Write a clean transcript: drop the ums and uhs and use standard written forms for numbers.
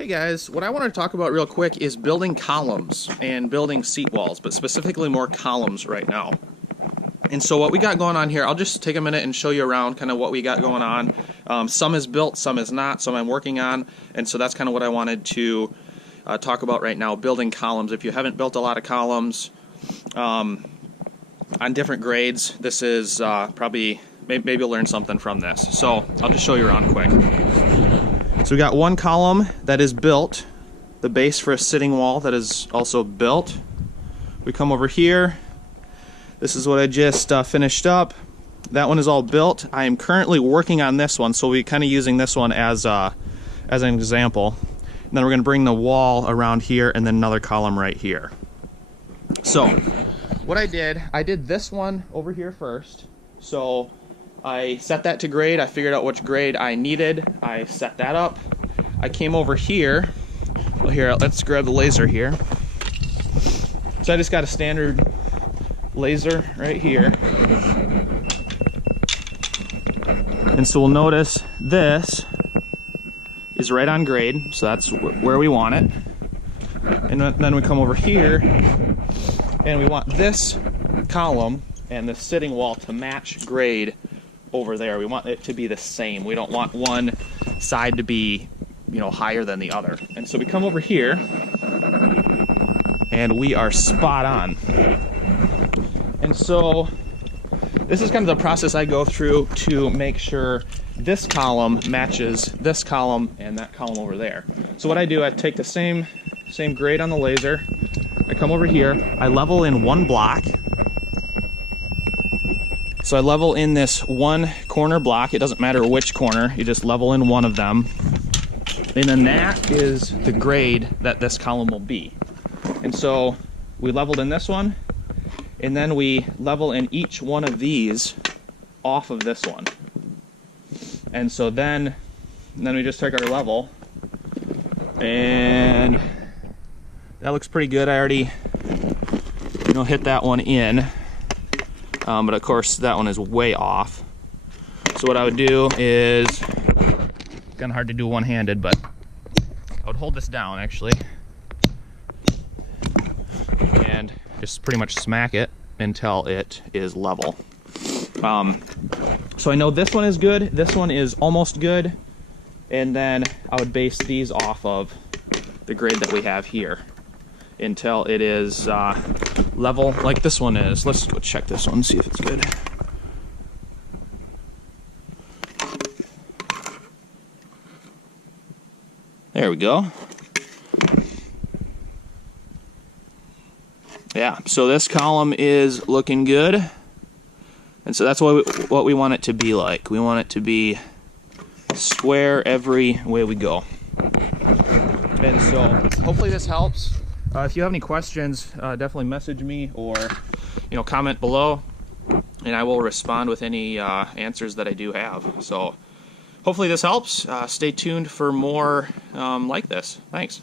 Hey guys, what I want to talk about real quick is building columns and building seat walls, but specifically more columns right now. And so what we got going on here, I'll just take a minute and show you around kind of what we got going on. Some is built, some is not, some I'm working on, and so that's kind of what I wanted to talk about right now, building columns. If you haven't built a lot of columns on different grades, this is probably, maybe you'll learn something from this. So I'll just show you around quick. So we got one column that is built, the base for a sitting wall that is also built. We come over here. This is what I just finished up. That one is all built. I am currently working on this one, so we're kind of using this one as an example. And then we're going to bring the wall around here and then another column right here. So what I did this one over here first. So I set that to grade. I figured out which grade I needed. I set that up. I came over here. Well, here, let's grab the laser here. So I just got a standard laser right here. And so we'll notice this is right on grade, so that's where we want it. And then we come over here and we want this column and the sitting wall to match grade over there. We want it to be the same. We don't want one side to be, higher than the other. And so we come over here and we are spot on. And so this is kind of the process I go through to make sure this column matches this column and that column over there. So what I do, I take the same grade on the laser. I come over here, I level in one block. So I level in this one corner block. It doesn't matter which corner, you just level in one of them. And then that is the grade that this column will be. And so we leveled in this one, and then we level in each one of these off of this one. And so then we just take our level, and that looks pretty good. I already hit that one in. But of course that one is way off. So what I would do is, kind of hard to do one-handed, but I would hold this down actually and just pretty much smack it until it is level. So I know this one is good, this one is almost good, and then I would base these off of the grade that we have here until it is level like this one is. Let's go check this one, see if it's good. There we go. Yeah, so this column is looking good. And so that's what we want it to be like. We want it to be square every way we go. And so hopefully this helps. If you have any questions, definitely message me or comment below, and I will respond with any answers that I do have. So hopefully this helps. Stay tuned for more like this. Thanks.